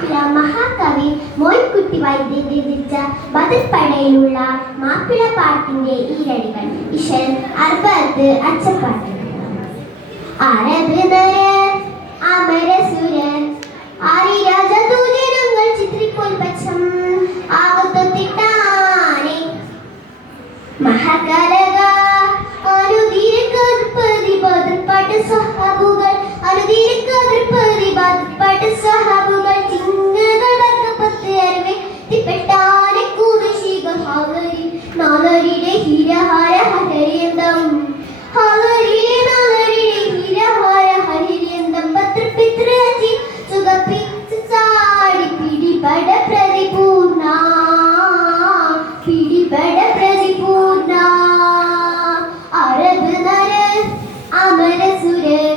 മാപ്പിള മഹാകവി മോയിൻകുട്ടി വൈദ്യന്റെ രചിച്ച ബദൽപ്പടയിലുള്ള മാപ്പിള പാട്ടിന്റെ ഈരടികൾ. ഇശൽ അർബത്ത് അച്ചപ്പാട്ട്. അറബ് നരൻ അമരസുരൻ ആരിരാജ ദൂതരങ്ങൾ ചിത്രിപ്പോൽ പച്ചം ആകത്തൊത്തിട്ടാനെ മഹാകലക അനുദീരകർപ്പതി ബദൽപ്പട സഹാബുകൾ അനുദീരകർപ്പതി ബദൽപ്പട സഹാബുകൾ ചിങ്ങകൾ വർഗപ്പത്ത് അരവെ തിപ്പെട്ടാനെ കൂതശികൾ ഹാലരി നാലരിയുടെ ഹിരഹാര ഹരയന്തം ഹാലരിയുടെ നാലരിയുടെ ഹിരഹാര ഹരയന്തം പത്രപിത്രജി സുഗപി സാടി പിടിപട പ്രതിപൂർണ പിടിപട പ്രതിപൂർണ അറബ് നരൻ അമരസുരൻ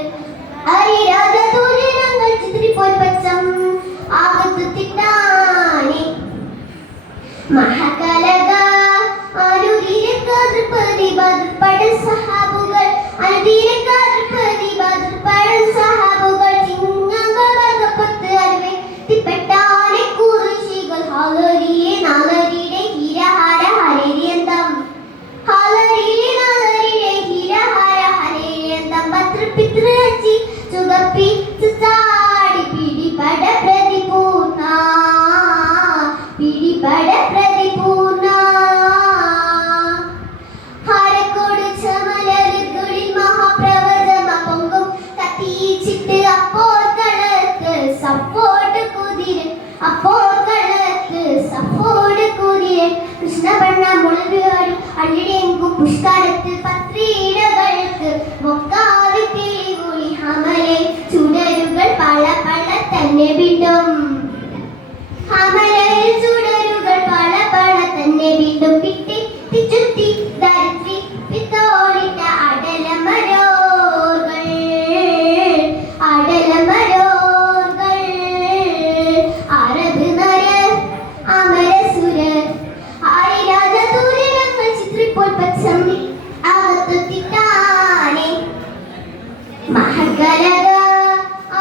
അരിരാജ ദൂതരങ്ങൾ ചിത്രിപ്പോൽ പച്ചം ആകത്തൊത്തിട്ടാനെ മഹാകലക അനുദീരകർപ്പതി ബദൽപ്പട സഹാബുകൾ അനുദീരകർപ്പതി ബദൽപ്പട സഹാബുകൾ ചിങ്ങങ്ങൾ വർഗപ്പത്ത് അരവെ തിപ്പെട്ടാനെ കൂതശികൾ ഹാലരിയെ നാലരിയുടെ ഹിരഹാര ഹരേരിയന്തം ഹാലരിയെ നാലരിയുടെ ഹിരഹാര ഹരേരിയന്തം പത്രപിത്രജി സുഗപ്പി സാടി പിടിപട പ്രതിപൂർണ പിടിപട പ്രതിപൂർണ ഹാരക്കോട് ചമലരുകളിൽ മഹാപ്രവചമ പൊങ്കും കത്തിച്ചിട്ട് അപ്പോൾ കളത്ത് സപ്പോർട്ട് കുതിര അപ്പോൾ കളത്ത് സപ്പോർട്ട് കുതിര കൃഷ്ണപണ്ണ മുളകുകാരി അള്ളിടെങ്കും പുഷ്കാരത്ത് പത്രീടകൾക്ക് മൊക്കാവി കിളികുളി ഹമലെ ചുടരുകൾ പള പള തന്നെ വിടും ഹമലയിൽ ചുടരുകൾ പള പള തന്നെ വിടും പിട്ടി തിച്ചുത്തി ദരിദ്രി പിത്തോളിട്ട അടലമരോകൾ അടലമരോകൾ അറബ് നരൻ അമരസുരൻ ആരിരാജ ദൂതരങ്ങൾ ചിത്രിപ്പോൽ പച്ചം ആകത്തൊത്തിട്ടാനെ മഹാകലക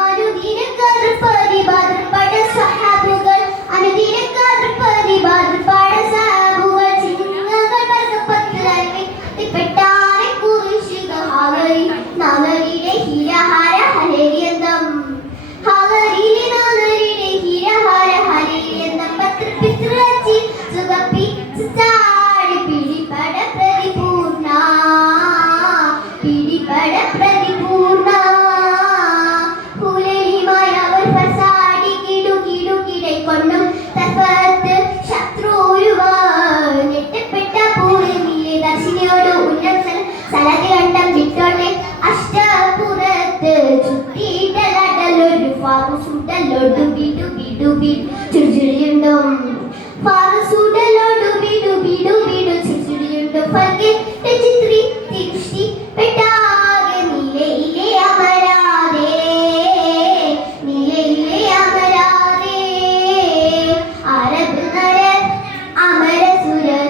അനുദീരകർപ്പതി ബദൽപ്പട സഹാബുകൾ അനുദീരകർപ്പതി ബദൽപ്പട സഹാബുകൾ ചിങ്ങങ്ങൾ വർഗപ്പത്ത് അരവെ തിപ്പെട്ടാനെ കൂതശികൾ ഹാലരി നാലരിയുടെ ഹിരഹാര ഹരേരിയന്തം ഹാലരിയിലെ നാലരിയുടെ ഹിരഹാര ഹരേരിയന്തം പത്രപിത്രജി സുഗപ്പി സാടി പിടിപട പ്രതിപൂർണ പിടിപട പ്രതിപൂർണ പുലരിമായ അവർ ഫസാടി കിടുകിടുകിടை കൊണ്ടും തഫത്ത് ശത്രുരുവാൻ ഞെട്ടപ്പെട്ട പൂരണിയിലെ ദർശിനിയോട് ഉന്നം സലകണ്ടം വിട്ടോട്ടെ അഷ്ടപുറത്ത് ചുറ്റിയിട്ടലടലൊരു ഫാറുസുടലോടു ബിഡു ബിഡു ബിഡു ചുരുചുരിയുണ്ടും ഫാറുസുടലോടു ബിഡു ബിഡു ബിഡു ചുരുചുരിയുണ്ടും ഫർഗെ ചിത്രി തിരുഷ്ടി പെട്ടാകെ നീലയിലെ അമരാതെ നീലയിലെ അമരാതെ അറബ് നരൻ അമരസുരൻ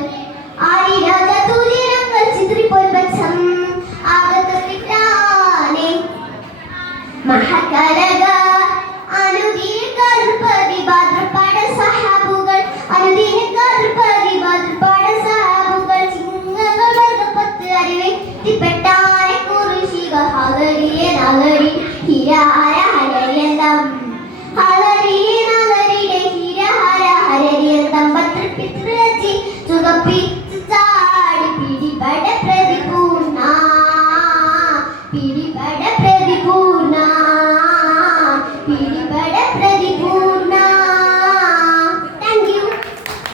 ആരിരാജ ദൂതരങ്ങൾ ചിത്രിപ്പോൽ പച്ചം ആകത്തൊത്തിട്ടാനെ മഹാകലക അനുദീരകർപ്പതി ബദൽപ്പട സഹാബുകൾ അനുദീരകർപ്പതി ബദൽപ്പട സഹാബുകൾ ചിങ്ങങ്ങൾ വർഗപ്പത്ത് അരവെ തിപ്പെട്ടാനെ കൂതശികൾ ഹാലരിയെ നാലരി ഹിരഹാര ഹരേരിയന്തം ഹാലരിയെ നാലരിയുടെ ഹിരഹാര ഹരേരിയന്തം പത്രപിത്രജി സുഗപ്പി